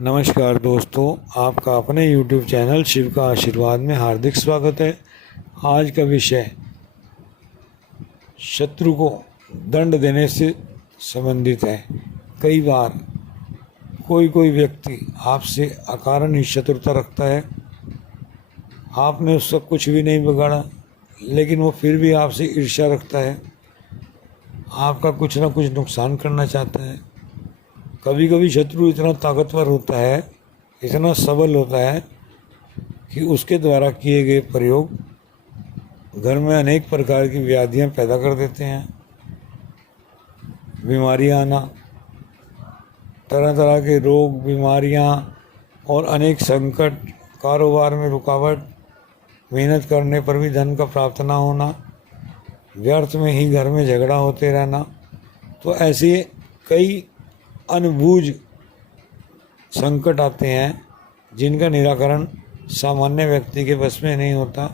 नमस्कार दोस्तों, आपका अपने YouTube चैनल शिव का आशीर्वाद में हार्दिक स्वागत है। आज का विषय शत्रु को दंड देने से संबंधित है। कई बार कोई व्यक्ति आपसे अकारण ही शत्रुता रखता है। आपने उसका कुछ भी नहीं बिगाड़ा, लेकिन वो फिर भी आपसे ईर्ष्या रखता है, आपका कुछ ना कुछ नुकसान करना चाहता है। कभी कभी शत्रु इतना ताकतवर होता है, इतना सबल होता है कि उसके द्वारा किए गए प्रयोग घर में अनेक प्रकार की व्याधियां पैदा कर देते हैं। बीमारियां आना, तरह तरह के रोग, बीमारियां और अनेक संकट, कारोबार में रुकावट, मेहनत करने पर भी धन का प्राप्त ना होना, व्यर्थ में ही घर में झगड़ा होते रहना। तो ऐसे कई अनबूझ संकट आते हैं जिनका निराकरण सामान्य व्यक्ति के बस में नहीं होता।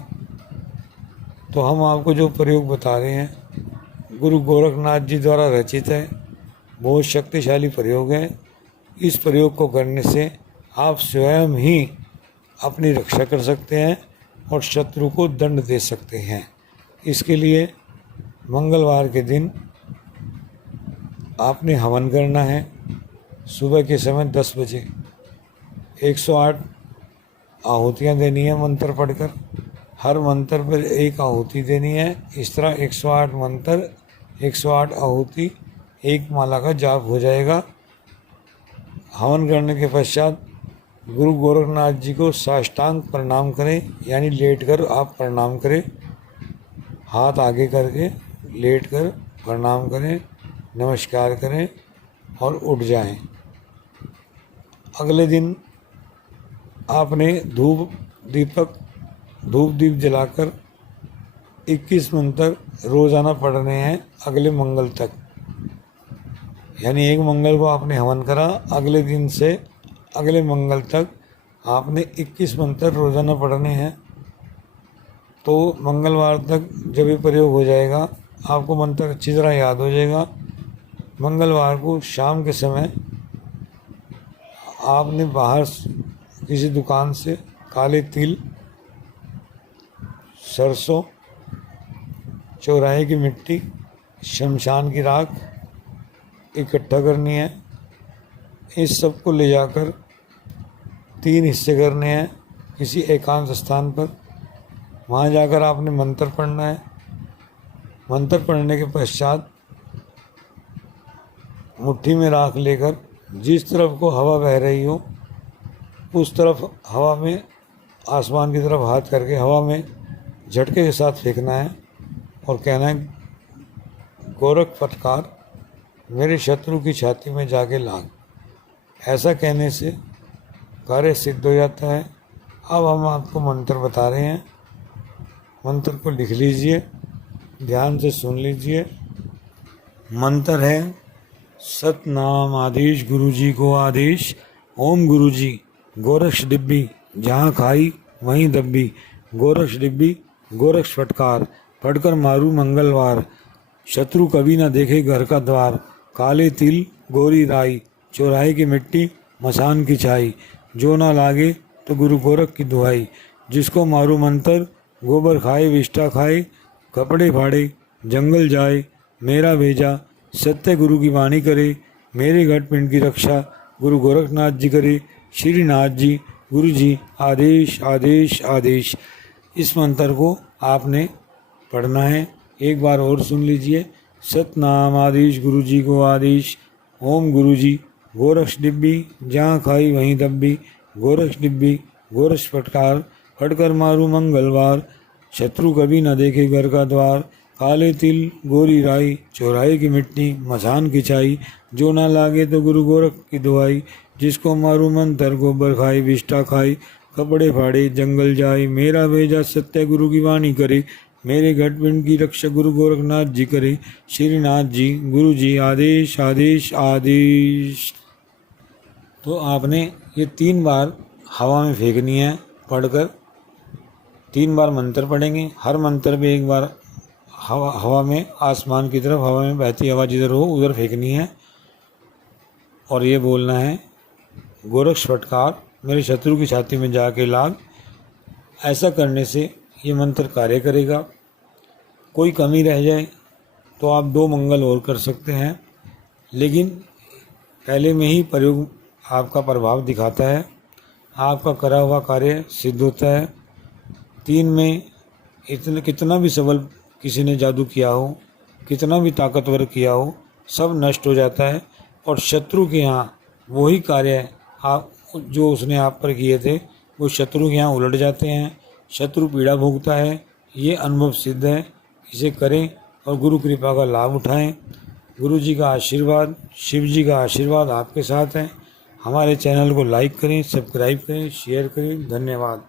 तो हम आपको जो प्रयोग बता रहे हैं गुरु गोरखनाथ जी द्वारा रचित है, बहुत शक्तिशाली प्रयोग है। इस प्रयोग को करने से आप स्वयं ही अपनी रक्षा कर सकते हैं और शत्रु को दंड दे सकते हैं। इसके लिए मंगलवार के दिन आपने हवन करना है। सुबह के समय 10 बजे 108 आहुतियाँ देनी है मंत्र पढ़कर। हर मंत्र पर एक आहुति देनी है। इस तरह 108 मंत्र, 108 आहुति, एक माला का जाप हो जाएगा। हवन करने के पश्चात गुरु गोरखनाथ जी को साष्टांग प्रणाम करें, यानी लेटकर आप प्रणाम करें। हाथ आगे करके लेटकर प्रणाम करें, नमस्कार करें और उठ जाएं। अगले दिन आपने धूप दीप जलाकर 21 मंत्र रोज़ाना पढ़ने हैं अगले मंगल तक। यानी एक मंगल को आपने हवन करा, अगले दिन से अगले मंगल तक आपने 21 मंत्र रोज़ाना पढ़ने हैं। तो मंगलवार तक जब ये प्रयोग हो जाएगा आपको मंत्र अच्छी तरह याद हो जाएगा। मंगलवार को शाम के समय आपने बाहर किसी दुकान से काले तिल, सरसों, चौराहे की मिट्टी, शमशान की राख इकट्ठा करनी है। इस सब को ले जाकर 3 हिस्से करने हैं किसी एकांत स्थान पर। वहाँ जाकर आपने मंत्र पढ़ना है। मंत्र पढ़ने के पश्चात मुट्ठी में राख लेकर जिस तरफ को हवा बह रही हो उस तरफ हवा में, आसमान की तरफ हाथ करके हवा में झटके के साथ फेंकना है और कहना है, गोरख फटकार मेरे शत्रु की छाती में जाके लाग। ऐसा कहने से कार्य सिद्ध हो जाता है। अब हम आपको मंत्र बता रहे हैं। मंत्र को लिख लीजिए, ध्यान से सुन लीजिए। मंत्र है सतनाम आदेश गुरु जी को आदेश। ओम गुरु जी गोरक्ष डिब्बी जहाँ खाई वहीं दब्बी। गोरक्ष डिब्बी गोरक्ष फटकार, फटकर मारू मंगलवार। शत्रु कभी ना देखे घर का द्वार। काले तिल गोरी राई, चौराहे की मिट्टी मसान की छाई। जो ना लागे तो गुरु गोरख की दुहाई। जिसको मारू मंत्र गोबर खाए विष्ठा खाए। कपड़े फाड़े जंगल जाए मेरा भेजा। सत्य गुरु की वाणी करे मेरे घट पिंड की रक्षा। गुरु गोरखनाथ जी करे श्रीनाथ जी गुरु जी आदेश आदेश आदेश। इस मंत्र को आपने पढ़ना है। एक बार और सुन लीजिए। सतनाम आदेश गुरु जी को आदेश। ओम गुरु जी गोरक्ष डिब्बी जहाँ खाई वहीं दब्बी। गोरक्ष डिब्बी गोरक्ष फटकार, फटकर मारू मंगलवार। शत्रु कभी न देखे घर का द्वार। काले तिल गोरी राई, चौराहे की मिट्टी मसान की छाई। जो ना लागे तो गुरु गोरख की दुआई। जिसको मारू मंत्र गोबर खाई विष्ठा खाई। कपड़े फाड़े जंगल जाए मेरा भेजा। सत्य गुरु की वाणी करे मेरे घट पिंड की रक्षा। गुरु गोरखनाथ जी करे श्रीनाथ जी गुरु जी आदेश आदेश आदेश। तो आपने ये 3 बार हवा में फेंकनी है पढ़कर। 3 बार मंत्र पढ़ेंगे। हर मंत्र में एक बार हवा में, आसमान की तरफ हवा में बहती हवा जिधर हो उधर फेंकनी है और ये बोलना है, गोरक्ष फटकार मेरे शत्रु की छाती में जाके लाग। ऐसा करने से ये मंत्र कार्य करेगा। कोई कमी रह जाए तो आप 2 मंगल और कर सकते हैं, लेकिन पहले में ही प्रयोग आपका प्रभाव दिखाता है, आपका करा हुआ कार्य सिद्ध होता है। 3 में कितना भी सबल किसी ने जादू किया हो, कितना भी ताकतवर किया हो, सब नष्ट हो जाता है और शत्रु के यहाँ वही कार्य आप जो उसने आप पर किए थे वो शत्रु के यहाँ उलट जाते हैं, शत्रु पीड़ा भोगता है। ये अनुभव सिद्ध है। इसे करें और गुरु कृपा का लाभ उठाएं। गुरु जी का आशीर्वाद, शिव जी का आशीर्वाद आपके साथ है। हमारे चैनल को लाइक करें, सब्सक्राइब करें, शेयर करें। धन्यवाद।